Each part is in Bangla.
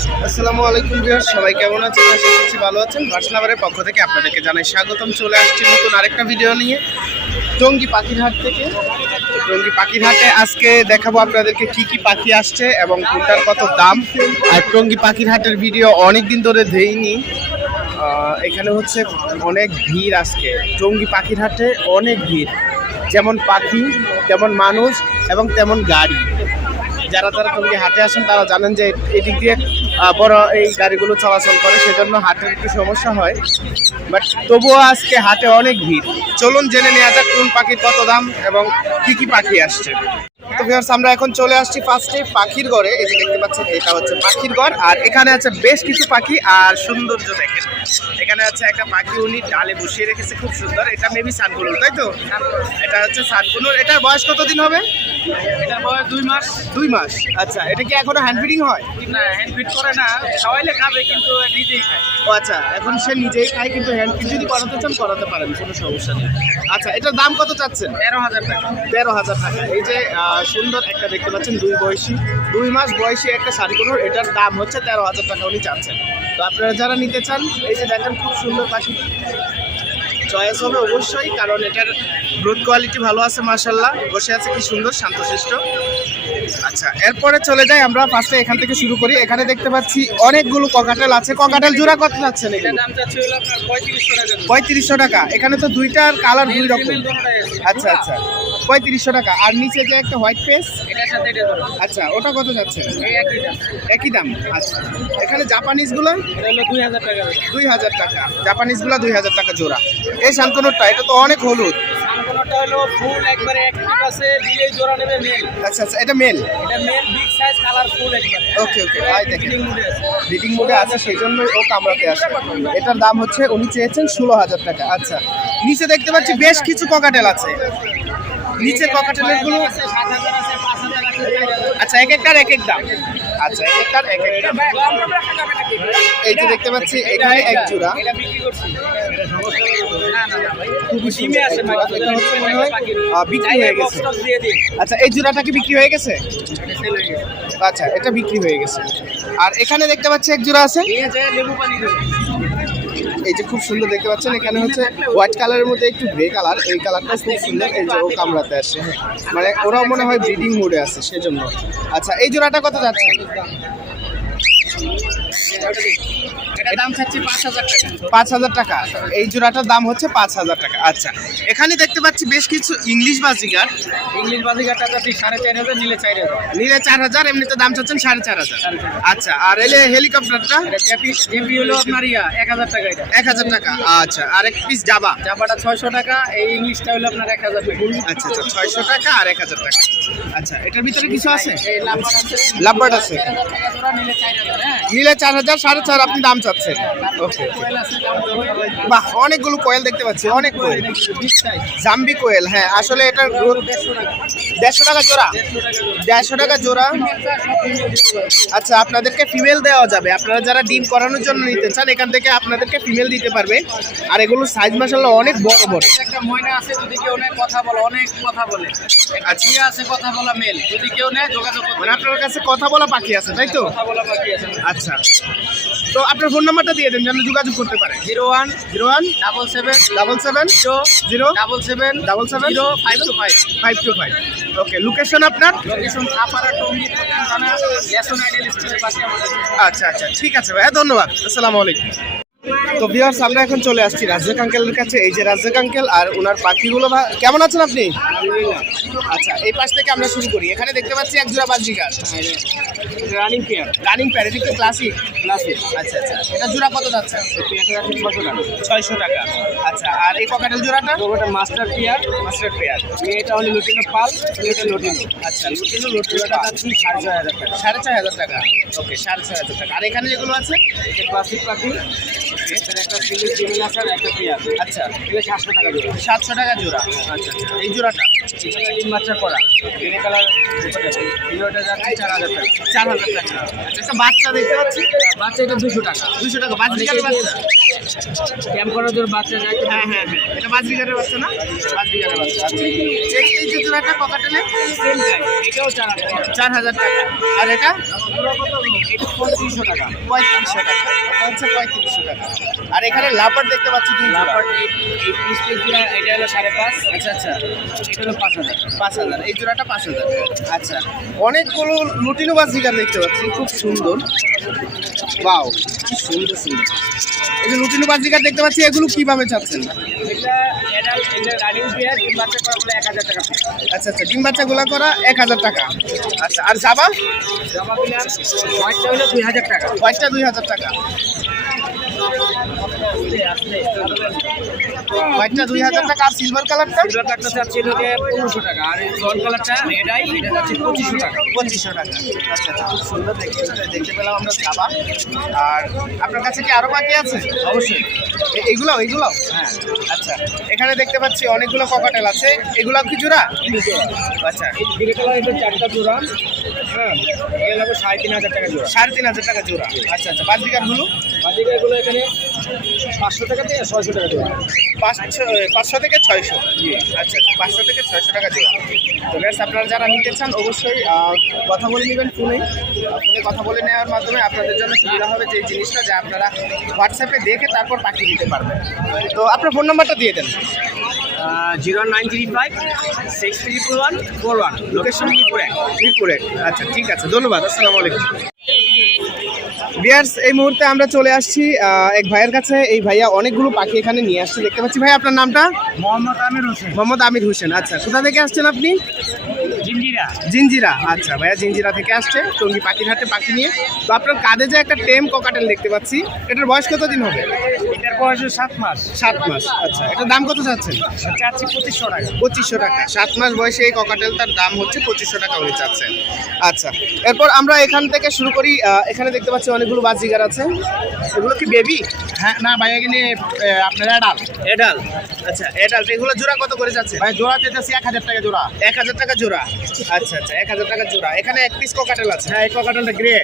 আসসালামু আলাইকুম ভিউয়ার্স, সবাই কেমন আছেন? আশা করছি ভালো আছেন। ভার্সলাভারের পক্ষ থেকে আপনাদেরকে জানাই স্বাগতম। চলে আসছি নতুন আরেকটা ভিডিও নিয়ে টঙ্গী পাখির হাট থেকে। টঙ্গী পাখির হাটে আজকে দেখাবো আপনাদেরকে কি কি পাখি আসছে এবং কোনটার কত দাম। আর টঙ্গী পাখির হাটের ভিডিও অনেক দিন ধরে দেইনি। এখানে হচ্ছে অনেক ভিড় আজকে। টঙ্গী পাখির হাটে অনেক ভিড়, যেমন পাখি তেমন মানুষ এবং তেমন গাড়ি। যারা টঙ্গী হাটে আসেন তারা জানেন যে এদিক দিয়ে বড় এই গাড়িগুলো চলাচল করে, সেজন্য হাটের একটু সমস্যা হয়। বাট তবুও আজকে হাটে অনেক ভিড়। চলুন জেনে নেওয়া যাক কোন পাখির কত দাম এবং কি কি পাখি আসছে। তো ভিউয়ার্স, আমরা এখন চলে আসছি ফার্স্টে পাখির ঘরে। এই যে দেখতে পাচ্ছেন, এটা হচ্ছে পাখির ঘর। আর এখানে আছে বেশ কিছু পাখি। আর সৌন্দর্য দেখেন, এখানে আছে একটা পাখি উনি ডালে বসিয়ে রেখেছে, খুব সুন্দর। এটা মেবি সানকুনুর, তাই তো? এটা হচ্ছে সানকুনুর। এটার বয়স কতদিন হবে? এটার বয়স 2 মাস। 2 মাস। আচ্ছা, এটা কি এখনো হ্যান্ড ফিডিং হয়? না, হ্যান্ড ফিড করে না, খাওয়াইলে খাবে কিন্তু নিজেই খায়। ও আচ্ছা, এখন সে নিজেই খায়, কিন্তু হ্যান্ড ফিড যদি করাতে চান করাতে পারেন, কোনো সমস্যা নেই। আচ্ছা, এটার দাম কত চাচ্ছেন? 13,000 টাকা। 13,000 টাকা। এই যে সুন্দর একটা দেখতে পাচ্ছেন, 2 মাস বয়সী একটা সানকুনুর, এটার দাম হচ্ছে 13,000 টাকা উনি চাচ্ছেন। তো আপনারা যারা নিতে চান, এই যে দেখেন খুব সুন্দর পাখি, চয়েস হবে অবশ্যই, কারণ এটার গ্রোথ কোয়ালিটি ভালো আছে মাশাআল্লাহ। বসে আছে কি সুন্দর, শান্তশিষ্ট। আচ্ছা, এরপরে চলে যাই আমরা। ফার্স্টে এখান থেকে শুরু করি। এখানে দেখতে পাচ্ছি অনেকগুলো ককাটেল আছে। ককাটেল জোড়া কত যাচ্ছেন? এটার দাম চাচ্ছি হলো আপনার 3500 টাকা। 3500 টাকা। এখানে তো দুইটার কালার দুই রকম। ফিমেল দোনোটাই আছে। আচ্ছা আচ্ছা, 3500 টাকা। আর নিচে যে একটা হোয়াইট ফেস, এটার সাথে এটা ধরো। আচ্ছা, ওটা কত যাচ্ছে? এই একই দাম। একই দাম। আচ্ছা, এখানে জাপানিজগুলো এটা হলো 2000 টাকা করে। 2000 টাকা। জাপানিজগুলো 2000 টাকা জোড়া। এই শান্তনুরটা, এটা তো অনেক হলুদ। সানকোনটা হলো ফুল একবারে অ্যাক্টিভ আছে, দিলেই জোড়া নেবে মেল। আচ্ছা আচ্ছা, এটা মেল। এটা মেল, বিগ সাইজ, কালারফুল একবারে। ওকে ওকে, ভাই দেখেন ব্রিডিং মুডে আছে। ব্রিডিং মোডে আছে, সেই জন্যই ও কামড়াতে আসে। এটার দাম হচ্ছে, উনি চেয়েছেন 16,000 টাকা। আচ্ছা, নিচে দেখতে পাচ্ছি বেশ কিছু ককাটেল আছে। নিচের ককাটেলের গুলো, 7,000 আছে, 5,000 আছে, 4,000। আচ্ছা, এক একটার এক এক দাম। আচ্ছা, এক একটার এক এক দাম। এই যে দেখতে পাচ্ছি এখানে এক জোড়া, এটা বিক্রি করছি। না না না ভাই, খুবই ডিমে সুন্দর আছে একটা জোড়া। এটা হচ্ছে মনে হয় বিক্রি হয়ে গেছে। বক্স দিয়ে দিন। আচ্ছা, এই জোড়াটা কি বিক্রি হয়ে গেছে? এটা সেল হয়ে গেছে। আচ্ছা, এটা বিক্রি হয়ে গেছে। আর এখানে দেখতে পাচ্ছি এক জোড়া আছে। নিয়ে যায় লেবু পানি দেবে। এই যে খুব সুন্দর দেখতে পাচ্ছেন, এখানে হচ্ছে হোয়াইট কালারের মধ্যে একটু গ্রে কালার। এই কালারটা খুব সুন্দর। এই যে ও কামড়াতে আসে, মানে ওরাও মনে হয় ব্রিডিং মোডে আছে, সেজন্য। আচ্ছা, এই জোড়াটা কত যাচ্ছে? এটা দাম চাচ্ছি 5,000 টাকা। 5,000 টাকা। এই জোড়াটার দাম হচ্ছে 5,000 টাকা। আচ্ছা, এখানে দেখতে পাচ্ছি বেশ কিছু ইংলিশ বাজিগার। ইংলিশ বাজিগারটা চাচ্ছি 4,500, নিলে 4,000। নিলে 4,000, এমনিতে দাম চাচ্ছেন 4,500। আচ্ছা, আর এলে হেলিকপ্টারটা এটা জেপি হলো আপনার 1,000 টাকা। এটা 1,000 টাকা। আচ্ছা, আর এক পিস জাবা। জাবাটা 600 টাকা, এই ইংলিশটা হলো আপনার 1,000 টাকা। আচ্ছা আচ্ছা, 600 টাকা আর 1,000 টাকা। আচ্ছা, এটার ভিতরে কিছু আছে? এই লাম্বার আছে, লাভবার্ড আছে। 4,000 টাকা জোড়া, নিলে 4,000। হ্যাঁ, নিলে 4,000, 4,500 আপনি দাম চাচ্ছেন। ওকে, কোয়েল আছে, দাম করবে। বাহ, অনেকগুলো কোয়েল দেখতে পাচ্ছি, অনেক কোয়েল। বিগ সাইজ, জাম্বি কোয়েল, হ্যাঁ, আসলে এটার গ্রোথ 150 টাকা। 150 টাকা জোড়া। 150 টাকা জোড়া। ফিমেলটা সব ফিমেল দিতে পারবে। আচ্ছা, আপনাদেরকে ফিমেল দেওয়া যাবে। আপনারা যারা ডিম করানোর জন্য নিতে চান, এখান থেকে আপনাদেরকে ফিমেল দিতে পারবে। আর এগুলো সাইজ মাশাআল্লাহ অনেক বড় বড়। একটা ময়না আছে, যদি কেউ নেয় কথা বলে, অনেক কথা বলে। একটা টিয়া আছে কথা বলা মেল, যদি কেউ নেয় যোগাযোগ করতে মানে আপনার কাছে কথা বলা পাখি আছে, তাই তো? কথা বলা বাকি আছে। আচ্ছা, তো আপনার ফোন নাম্বারটা দিয়ে দেন যেন যোগাযোগ করতে পারে। 01 01 77 77 0 77 77 0525। 525। ওকে, লোকেশন আপনার? লোকেশন ছাপাড়া, টঙ্গী, থানা, লেসন আইডিয়াল স্টোরের পাশে আমাদের। আচ্ছা আচ্ছা, ঠিক আছে ভাইয়া, ধন্যবাদ। আসসালামু আলাইকুম। তো ভিউয়ার্স, আমরা এখন চলে আসছি রাজ্জাক আঙ্কেলের কাছে। এই যে রাজ্জাক আঙ্কেল আর ওনার পাখিগুলো। কেমন আছেন আপনি? আচ্ছা, এই পাশ থেকে আমরা শুরু করি। এখানে দেখতে পাচ্ছি এক জোড়া বাজিগার, রানিং পেয়ার। রানিং প্যার। এটা একটু ক্লাসিক। আচ্ছা আচ্ছা, এটা জোড়া কত যাচ্ছে? 600 টাকা। আচ্ছা, আর এই ককাটেল জোড়াটা? ওটা মাস্টার পেয়ার। Master pair. এটা হলো লুটিনো পাল, এটা লুটিনো। আচ্ছা, লুটিনোটা যাচ্ছি 4,500 টাকা। 6,500 টাকা। ওকে, 6,500 টাকা। আর এখানে যেগুলো আছে? এটা ক্লাসিক পাখি, এটার একটা সিঙ্গেল ফিমেল আছে আর একটা পেয়ার। আচ্ছা, এটা 700 টাকা জোড়া। 700 টাকা জোড়া। আচ্ছা আচ্ছা, এই জোড়াটা ডিম বাচ্চা করা গ্রে কালার ভিডিওটা যাচ্ছে 4000 টাকা। 4000 টাকা। আচ্ছা, একটা বাচ্চা দেখতে পাচ্ছি, বাচ্চা এটা 200 টাকা। 200 টাকা। বাজবিকারের বাচ্চা? ক্যাম্প করার জন্য বাচ্চা যায়। হ্যাঁ হ্যাঁ হ্যাঁ, এটা বাজবিকারের বাচ্চা না? বাজবিকারের বাচ্চা। আচ্ছা, এই যে জোড়াটা ককাটেলে সেম প্রাইস, এটাও 4000 টাকা। 4000 টাকা। আর এটা এটা 3500 টাকা। 3500 টাকা। এটা হচ্ছে 3500 টাকা। আর এখানে লাপার দেখতে পাচ্ছি দুই জোড়া। তারপর এই পিস জোড়া এটা হলো 5.5। আচ্ছা আচ্ছা, এটা হলো 5000। 5000। এই জোড়াটা 5000। আচ্ছা, অনেকগুলো লুটিনো বাজবিকার দেখতে পাচ্ছি, খুব সুন্দর। ওয়াও, কি সুন্দর সুন্দর। এই যে লুটিনো বাজবিকার দেখতে পাচ্ছি, এগুলো কিভাবে চাচ্ছেন? এটা অ্যাডাল্ট, এটা রানিং পেয়ার, ডিম বাচ্চা করা বলে 1000 টাকা পিস। আচ্ছা আচ্ছা, ডিম বাচ্চাগুলো করা 1000 টাকা। আচ্ছা, আর জাবা? জমা দিলাম হোয়াইটটা হলো 2000 টাকা। হোয়াইটটা 2000 টাকা। হোয়াইটটা 2000 টাকা। আর সিলভার কালারটা? সিলভার কালারটা চাচ্ছি এটাকে 1500 টাকা। আর এই গোল্ড কালারটা রেড আই, এটা যাচ্ছে 2500 টাকা। 2500 টাকা। আচ্ছা আচ্ছা, খুব সুন্দর দেখতে পেলাম আমরা জাবা। আর আপনার কাছে কি আরো বাকি আছে? অবশ্যই। এগুলো এগুলো? হ্যাঁ, আচ্ছা, এখানে দেখতে পাচ্ছি অনেকগুলো ককাটেল আছে, এগুলো কি জোড়া? আচ্ছা, গ্রে কালার এটা 4টা জোড়া। হ্যাঁ, এগুলো হলো 3500 টাকা জোড়া। 3500 টাকা জোড়া। আচ্ছা আচ্ছা, বাজবিকার হলো বাকিটা এগুলো এখানে 500 টাকা থেকে 600 টাকা জোড়া। 500 থেকে 600। আচ্ছা আচ্ছা, 500 থেকে 600 টাকা জোড়া। তো ব্যাস, আপনারা যারা নিতে চান অবশ্যই কথা বলে নেবেন ফোনে। ফোনে কথা বলে নেওয়ার মাধ্যমে আপনাদের জন্য সুবিধা হবে যে জিনিসটা, যে আপনারা হোয়াটসঅ্যাপে দেখে তারপর পাঠিয়ে দিতে পারবেন। তো আপনার ফোন নাম্বারটা দিয়ে দেন। 0935 634141। লোকেশন মিরপুরে। আচ্ছা, ঠিক আছে, ধন্যবাদ। আসসালামু আলাইকুম। বিয়ার্স, এই মুহূর্তে আমরা চলে আসছি এক ভাইয়ের কাছে। এই ভাইয়া অনেকগুলো পাখি এখানে নিয়ে আসছে দেখতে পাচ্ছি। ভাই, আপনার নামটা? মোহাম্মদ আমির হোসেন, মোহাম্মদ আমির হোসেন। আচ্ছা, কোথা থেকে আসছেন আপনি? জিঞ্জিরা। জিঞ্জিরা। আচ্ছা, ভাইয়া জিঞ্জিরা থেকে আসছে টঙ্গী পাখির হাটে পাখি নিয়ে। তো আপনার কাঁধে যে একটা টেম ককাটেল দেখতে পাচ্ছি, এটার বয়স কতদিন হবে? এটার বয়স 7 মাস। 7 মাস। আচ্ছা, এটার দাম কত চাচ্ছেন? চাচ্ছি 2500 টাকা। 2500 টাকা। 7 মাস বয়সে এই ককাটেলটার দাম হচ্ছে 2500 টাকা উনি চাচ্ছেন। আচ্ছা, এরপর আমরা এখান থেকে শুরু করি। এখানে দেখতে পাচ্ছি অনেকগুলো বাজিগার আছে, এগুলো কি বেবি? হ্যাঁ, না ভাই, এখানে আপনার অ্যাডাল। এডাল। আচ্ছা, এডাল। এগুলো জোড়া কত করে যাচ্ছে? ভাই জোড়া যেতেছি 1000 টাকা জোড়া। 1000 টাকা জোড়া। আচ্ছা আচ্ছা, 1000 টাকা জোড়া। এখানে এক পিস ককাটেল আছে। হ্যাঁ, এই ককাটেলটা গ্রে।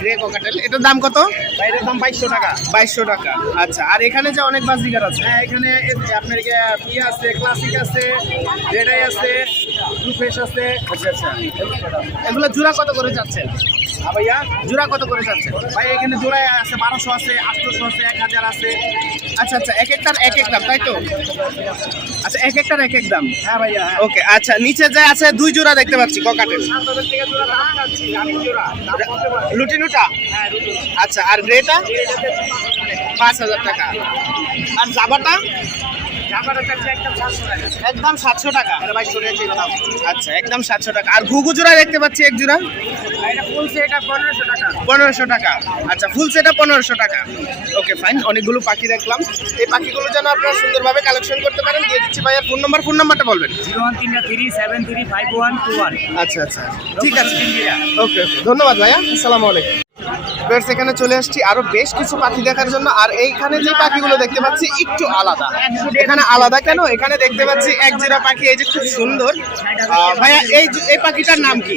গ্রে ককাটেল, এটার দাম কত? ভাই এটার দাম 2200 টাকা। 2200 টাকা। আচ্ছা, আর এখানে যে অনেক বাজিগার আছে? হ্যাঁ, এখানে আপনার ইয়ে আছে, ক্লাসিক আছে, রেড আই আছে, ব্লু ফেস আছে। আচ্ছা আচ্ছা, এগুলো জোড়া কত করে যাচ্ছেন? ভাইয়া জোড়া কত করে যাচ্ছেন? ভাই এখানে জোড়ায় আছে 1200 আছে, 800 আছে, 1000 আছে। আচ্ছা আচ্ছা, এক একটার এক এক দাম, তাই তো? আচ্ছা, এক একটার এক এক দাম। হ্যাঁ ভাইয়া, হ্যাঁ। ওকে, আচ্ছা, নিচে যে আছে দুই জোড়া দেখতে পাচ্ছি ককাটেল। 7000 টাকা জোড়া দাম চাচ্ছি, আমি জোড়া দাম বলতে পারি। লুটিনুটা? হ্যাঁ, রুটি। আচ্ছা, আর গ্রেটা? 5000 টাকা। আর জাবাটা? জামাটা চাচ্ছি একদম 700 টাকা। একদম 700 টাকা। এটা ভাই চলে যাচ্ছে দাম। আচ্ছা, একদম 700 টাকা। আর ঘুঘু জোড়া দেখতে পাচ্ছি এক জোড়া আর এটা ফুলছে, এটা 1500 টাকা। 1500 টাকা। আচ্ছা, ফুল সেটা 1500 টাকা। ওকে, ফাইন। অনেকগুলো পাখি দেখলাম। এই পাখিগুলো যেন আপনারা সুন্দরভাবে কালেকশন করতে পারেন, দিয়ে দিচ্ছি ভাইয়ার ফোন নাম্বারটা বলবেন। 01337355121। আচ্ছা আচ্ছা, ঠিক আছে। জিঞ্জিরা। ওকে ওকে, ধন্যবাদ ভাইয়া। আসসালামু আলাইকুম। বেশ, এখানে চলে আসছি আরো বেশ কিছু পাখি দেখার জন্য। আর এইখানে যে পাখিগুলো দেখতে পাচ্ছি একটু আলাদা। এখানে আলাদা কেন? এখানে দেখতে পাচ্ছি এক জোড়া পাখি, এই যে খুব সুন্দর। ভাইয়া, এই পাখিটার নাম কি?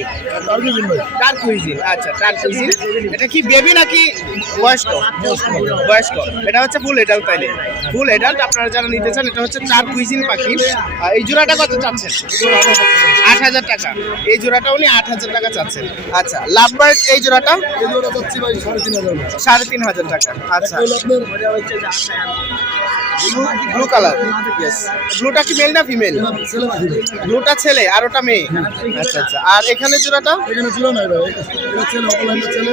টার্কুইজিন। আচ্ছা, টার্কুইজিন। এটা কি বেবি নাকি বয়স্ক? বয়স্ক। এটা হচ্ছে ফুল এডাল্ট। তাইলে ফুল এডাল্ট আপনারা যারা নিতে চান, এটা হচ্ছে টার্কুইজিন পাখি। এই জোড়াটা কত চাচ্ছেন? 8000 টাকা। এই জোড়াটা উনি 8000 টাকা চাচ্ছেন। আচ্ছা, লাভবার্ড এই জোড়াটা? 3500 টাকা। আচ্ছা, ব্লু কালার। ইয়েস। ব্লুটা কি মেল না ফিমেল? ব্লুটা ছেলে আর ওটা মেয়ে। আচ্ছা আচ্ছা, আর এখানে জোড়াটা? এখানে ছিল না ভাই, এটা ছেলে, অপলাইনের ছেলে,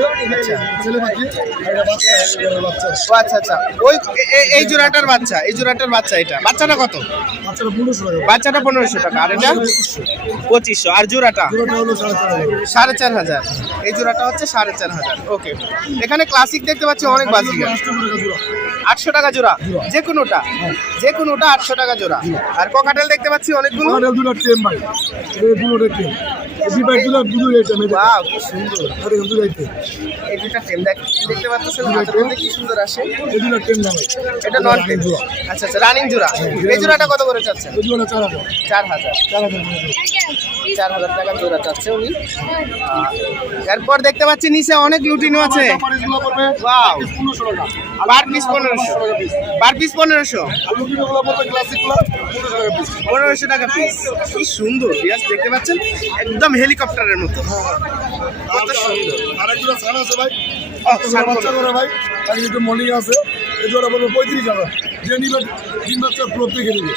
ছেলে পাখি, আর এটা বাচ্চা, এটা বাচ্চা। ও আচ্ছা আচ্ছা, ওই এই জোড়াটার বাচ্চা, এই জোড়াটার বাচ্চা। এটা বাচ্চাটা কত? বাচ্চাটা 1500 টাকা। বাচ্চাটা 1500 টাকা। আর এটা 2500। আর জোড়াটা? জোড়াটা হলো 4500। 4500। এই জোড়াটা হচ্ছে 4500। ওকে, এখানে ক্লাসিক দেখতে পাচ্ছি অনেক বাজিগার। 800 টাকা জোড়া। 800 টাকা জোড়া জোড়া। যে কোনোটা হ্যাঁ। যে কোনোটা 800 টাকা জোড়া আর ককাটেল দেখতে পাচ্ছি অনেকগুলো আমাদের দুটো টেম ভাই এই দুটো টেম এই ভাই দুটো টেম এই ওয়াও কি সুন্দর দেখেন দুটো টেম এই দুটো টেম দেখতে পাচ্ছেন হাতের মধ্যে কি সুন্দর আসে এই দুটো টেম না ভাই এটা নন টেম জোড়া আচ্ছা আচ্ছা রানিং জোড়া এই জোড়াটা কত করে চাচ্ছেন এই দুটো 4000 4,000 টাকা জোড়া চাচ্ছে উনি এরপর দেখতে পাচ্ছি নিচে অনেক লুটিনো আছে পারিসগুলো পড়বে ওয়াও 1500 টাকা পার পিস 1500 পার পিস 1500 আর লুটিনোগুলো পড়বে ক্লাসিকগুলো 1500 টাকা পিস 1500 টাকা পিস কি সুন্দর বিয়াস দেখতে পাচ্ছেন একদম হেলিকপ্টারের মতো কত সুন্দর আর একটা ছানা আছে ভাই ও ছানা বাচ্চা করে ভাই আর একটু মর্নিং আছে এই জোড়া পড়বে 35000 যে নিবে ডিম বাচ্চা প্রো থেকে নিবে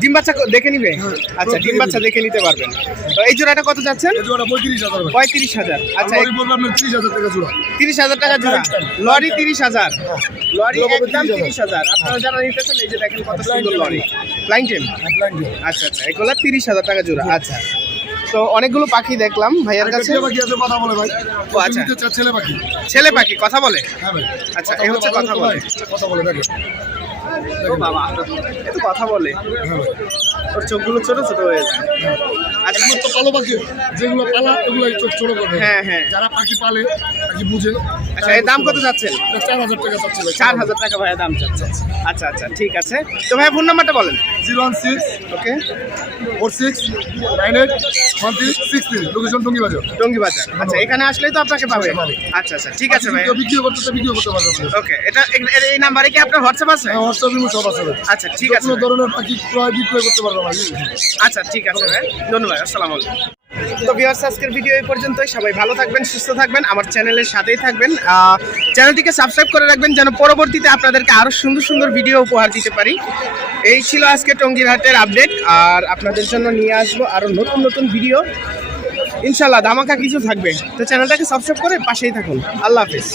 ডিম বাচ্চা দেখে নিবে হ্যাঁ, আচ্ছা ডিম বাচ্চা দেখে নিতে পারবেন তো এই জোড়াটা কত যাচ্ছেন এই জোড়া 35000 ভাই 35,000 আচ্ছা লরি পড়বে আপনার 30000 টাকা জোড়া 30,000 টাকা জোড়া লরি 30,000 লরি লরি একদম 30,000 30,000 আপনারা যারা নিতেছেন এই যে দেখেন কত সুন্দর লরি ফ্লাইং টেম আচ্ছা আচ্ছা এগুলো 30,000 টাকা জোড়া আচ্ছা তো অনেকগুলো পাখি দেখলাম ভাইয়ার কাছে ছেলে পাখি আছে কথা বলে ভাই ও, আচ্ছা। ছেলে পাখি ছেলে পাখি কথা বলে হ্যাঁ ভাই আচ্ছা এই হচ্ছে কথা বলে কথা বলে দেখেন ও বাবা এ তো কথা বলে হ্যাঁ ভাই ওর চোখগুলো ছোট ছোট হয়ে যায় আচ্ছা একমাত্র পালো পাখি যেগুলো পালা এগুলো চোখ ছোট করবে হ্যাঁ হ্যাঁ যারা পাখি পালে পাখি বুঝে আচ্ছা এর দাম কত যাচ্ছেন 4000 টাকা চাচ্ছে ভাই 4,000 টাকা ভাইয়া দাম চাচ্ছে আচ্ছা আচ্ছা ঠিক আছে তো ভাইয়া ফোন নাম্বারটা বলেন 016 ওকে 46 98 1363 লোকেশন টঙ্গী বাজার টঙ্গী বাজার আচ্ছা এখানে আসলেই তো আপনাকে পাবে পাবে। আচ্ছা আচ্ছা ঠিক আছে ভাইয়া ভিডিও করতে পারবে ওকে এটা এই নাম্বারে কি আপনার হোয়াটসঅ্যাপ আছে হ্যাঁ হোয়াটসঅ্যাপে সব আছে ভাই আচ্ছা ঠিক আছে কোনো ভাই। ধরনের পাখি ক্রয় বিক্রয় করতে পারবে ভাই আচ্ছা ঠিক আছে ভাই ধন্যবাদ আসসালামু আলাইকুম তো ভিউয়ার্স আজকের ভিডিও এই পর্যন্তই সবাই ভালো থাকবেন সুস্থ থাকবেন আমার চ্যানেলের সাথেই থাকবেন চ্যানেলটিকে সাবস্ক্রাইব করে রাখবেন যেন পরবর্তীতে আপনাদেরকে আরো সুন্দর সুন্দর ভিডিও উপহার দিতে পারি এই ছিল আজকে টঙ্গীর হাটের আপডেট আর আপনাদের জন্য নিয়ে আসবো আরো নতুন নতুন ভিডিও ইনশাআল্লাহ ধামাকা কিছু থাকবে তো চ্যানেলটাকে সাবস্ক্রাইব করে পাশেই থাকুন আল্লাহ হাফেজ